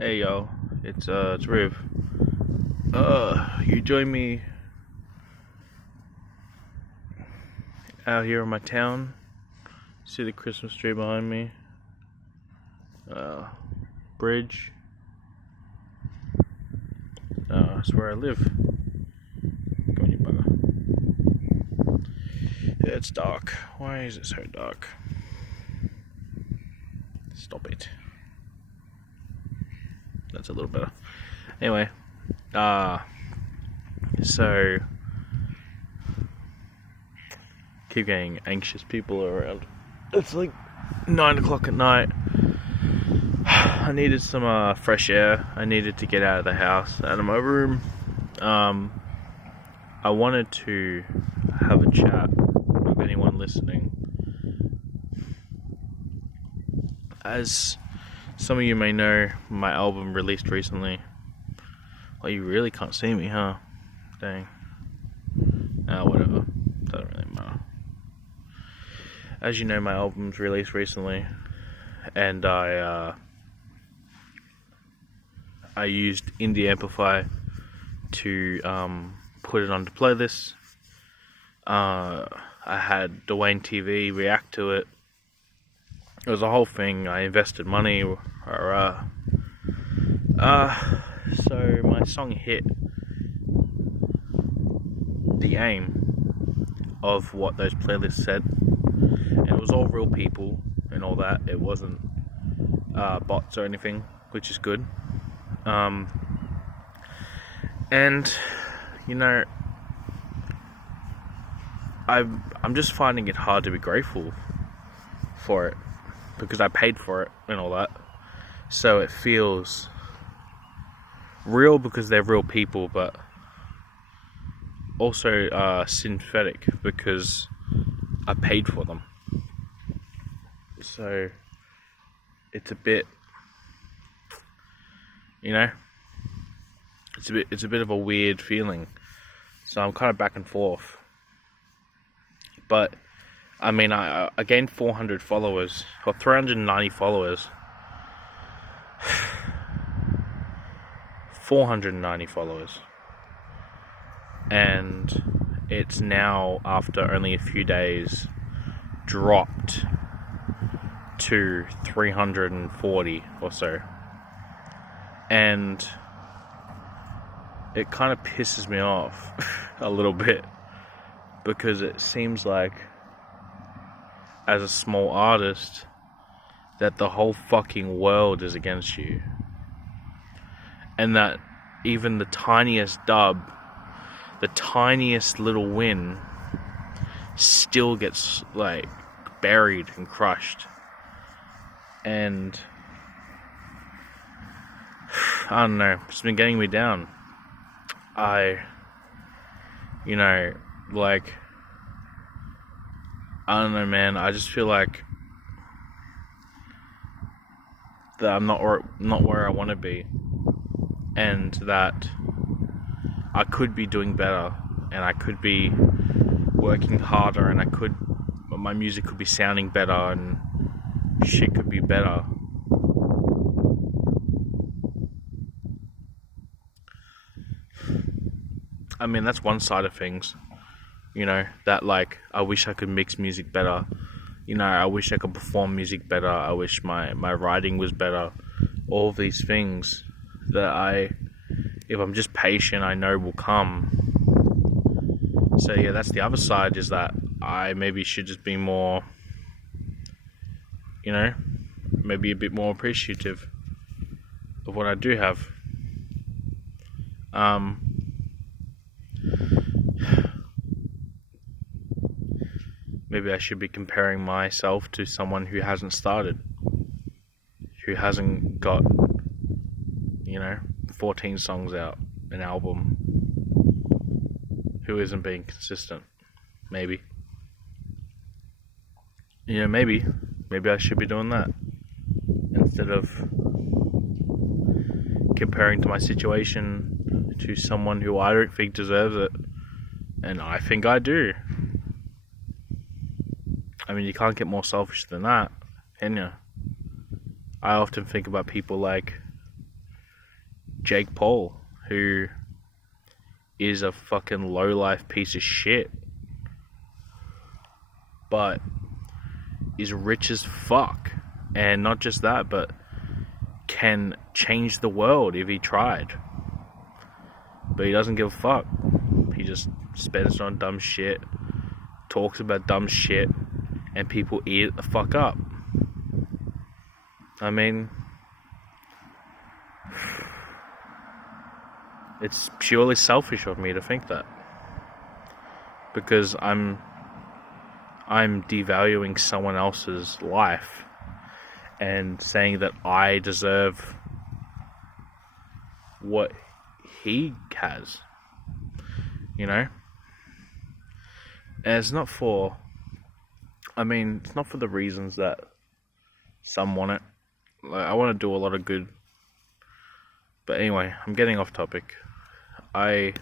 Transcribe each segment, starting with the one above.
Hey yo, it's Riv. You join me out here in my town. See the Christmas tree behind me. Bridge. That's where I live. Go on, you bugger. Yeah, it's dark. Why is it so dark? Stop it. That's a little better. Anyway, so keep getting anxious people around. It's like 9 o'clock at night. I needed some fresh air. I needed to get out of the house, out of my room. I wanted to have a chat with anyone listening. As some of you may know, my album released recently. Well, you really can't see me, huh? Dang. Whatever. Doesn't really matter. As you know, my album's released recently, and I used Indie Amplify to put it onto playlists. I had Dwayne TV react to it. It was a whole thing. I invested money. So my song hit the aim of what those playlists said. And it was all real people and all that. It wasn't bots or anything, which is good. And you know, I'm just finding it hard to be grateful for it because I paid for it and all that. So it feels real because they're real people, but also synthetic because I paid for them. So it's a bit, you know, it's a bit of a weird feeling. So I'm kind of back and forth. But I mean, I gained 400 followers or 390 followers. 490 followers. And it's now, after only a few days, dropped to 340 or so. And it kind of pisses me off a little bit, because it seems like, as a small artist, that the whole fucking world is against you. And that even the tiniest dub, the tiniest little win, still gets like buried and crushed. And I don't know, it's been getting me down. I don't know, man. I just feel like that I'm not where I want to be, and that I could be doing better, and I could be working harder, and my music could be sounding better, and shit could be better. I mean, that's one side of things, you know, that like, I wish I could mix music better, you know, I wish I could perform music better, I wish my writing was better, all of these things that if I'm just patient, I know will come. So yeah, that's the other side, is that I maybe should just be more, you know, maybe a bit more appreciative of what I do have. Maybe I should be comparing myself to someone who hasn't started, who hasn't got, 14 songs out, an album, who isn't being consistent. Maybe. Maybe I should be doing that, instead of comparing to my situation to someone who I don't think deserves it, and I think I do. I mean, you can't get more selfish than that, can you? I often think about people like Jake Paul, who is a fucking low-life piece of shit, but is rich as fuck. And not just that, but can change the world if he tried. But he doesn't give a fuck. He just spends it on dumb shit, talks about dumb shit, and people eat it the fuck up. I mean, it's purely selfish of me to think that, because I'm devaluing someone else's life and saying that I deserve what he has, you know? And it's not for the reasons that some want it. Like, I want to do a lot of good. But anyway, I'm getting off topic. I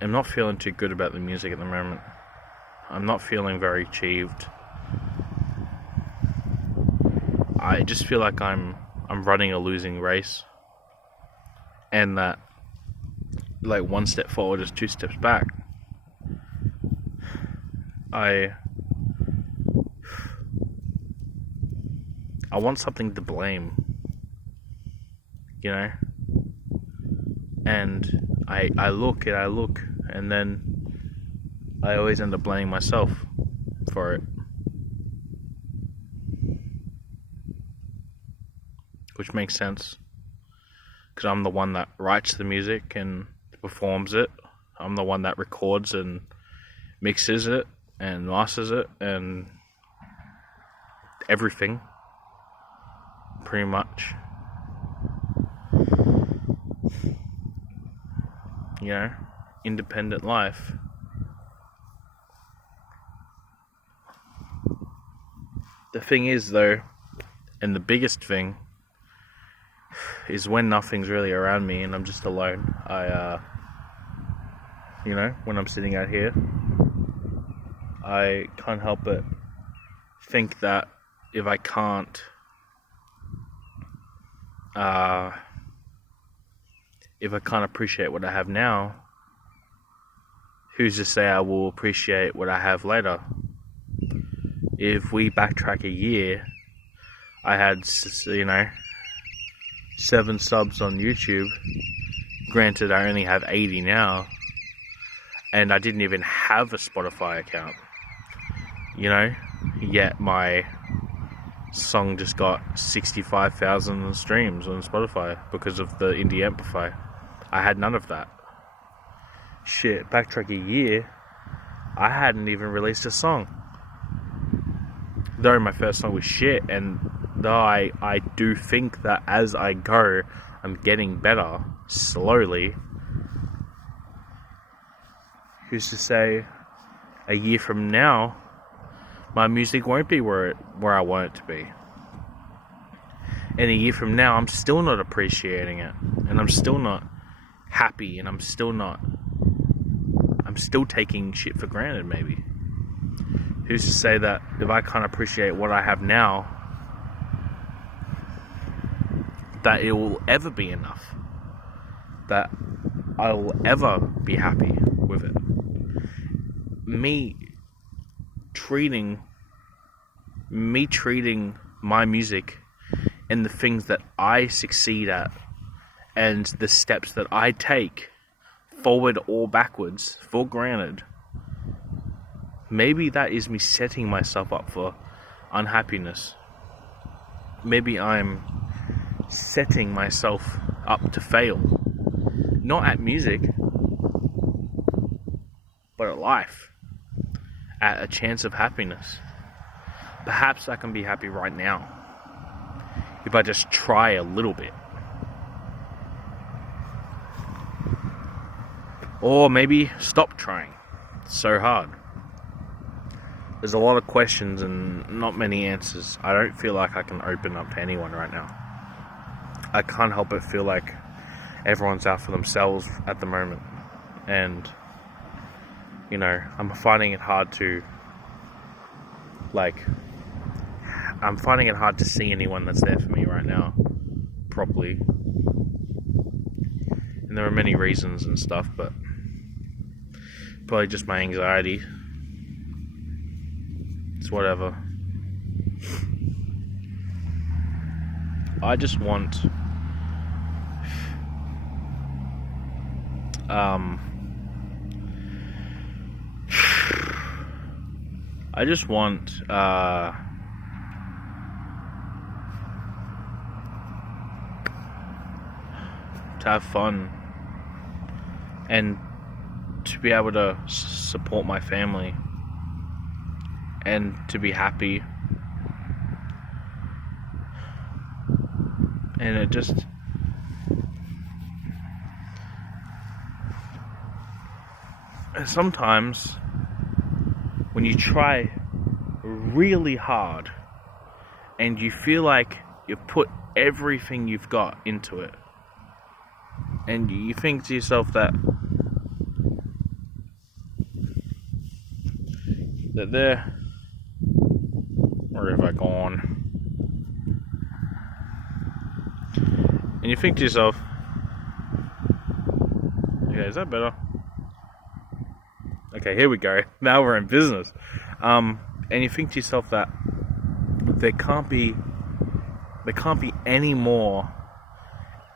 am not feeling too good about the music at the moment. I'm not feeling very achieved. I just feel like I'm running a losing race, and that, like, one step forward is two steps back. I want something to blame, you know? And I look, and then I always end up blaming myself for it. Which makes sense, because I'm the one that writes the music and performs it. I'm the one that records and mixes it and masters it and everything, pretty much. You know, independent life. The thing is, though, and the biggest thing, is when nothing's really around me and I'm just alone. You know, when I'm sitting out here, I can't help but think that if I can't appreciate what I have now, who's to say I will appreciate what I have later? If we backtrack a year, I had, 7 subs on YouTube. Granted, I only have 80 now, and I didn't even have a Spotify account, yet my song just got 65,000 streams on Spotify because of the Indie Amplify. I had none of that. Shit, backtrack a year, I hadn't even released a song. Though my first song was shit, and though I do think that as I go, I'm getting better, slowly, who's to say a year from now, my music won't be where I want it to be. And a year from now, I'm still not appreciating it, and I'm still not happy, and I'm still taking shit for granted, maybe. Who's to say that if I can't appreciate what I have now, that it will ever be enough, that I will ever be happy with it. Me treating my music and the things that I succeed at and the steps that I take, forward or backwards, for granted, maybe that is me setting myself up for unhappiness. Maybe I'm setting myself up to fail. Not at music, but at life. At a chance of happiness. Perhaps I can be happy right now, if I just try a little bit. Or maybe stop trying so hard. There's a lot of questions and not many answers. I don't feel like I can open up to anyone right now. I can't help but feel like everyone's out for themselves at the moment. And, I'm finding it hard to, see anyone that's there for me right now, properly. And there are many reasons and stuff, but probably just my anxiety. It's whatever. I just want I just want to have fun and to be able to support my family and to be happy. And it just sometimes when you try really hard and you feel like you put everything you've got into it, and you think to yourself that they're, where have I gone? And you think to yourself, okay, is that better? Okay, here we go. Now we're in business. And you think to yourself that there can't be any more.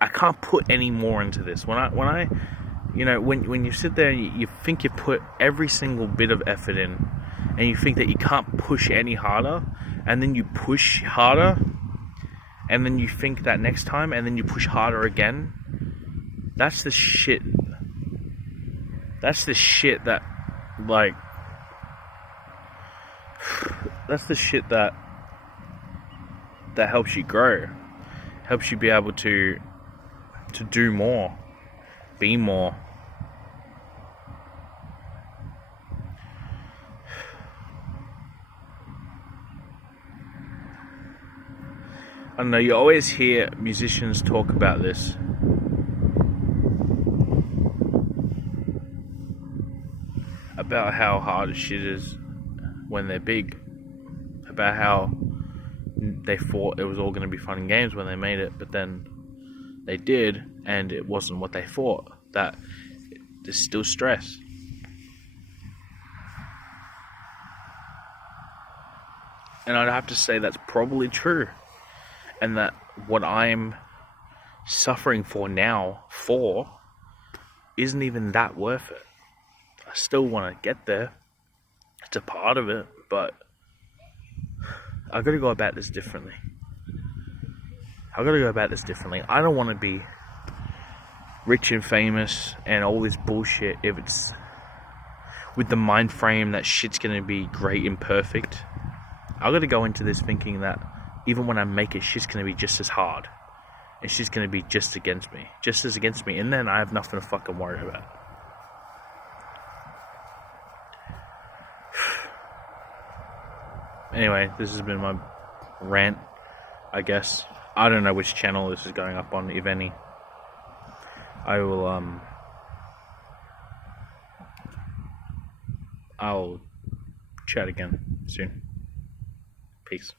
I can't put any more into this. When I, when you sit there and you think you put every single bit of effort in, and you think that you can't push any harder, and then you push harder, and then you think that next time, and then you push harder again. That's the shit. That's the shit that, like, that's the shit that helps you grow, helps you be able to do more, be more. I don't know, you always hear musicians talk about this. About how hard shit is when they're big. About how they thought it was all going to be fun and games when they made it, but then they did, and it wasn't what they thought. That there's still stress. And I'd have to say that's probably true. And that what I'm suffering for now isn't even that worth it. I still want to get there. It's a part of it, but I've got to go about this differently. I don't want to be rich and famous and all this bullshit if it's with the mind frame that shit's going to be great and perfect. I've got to go into this thinking that even when I make it, shit's going to be just as hard. And shit's going to be just as against me. And then I have nothing to fucking worry about. Anyway, this has been my rant, I guess. I don't know which channel this is going up on, if any. I'll chat again soon. Peace.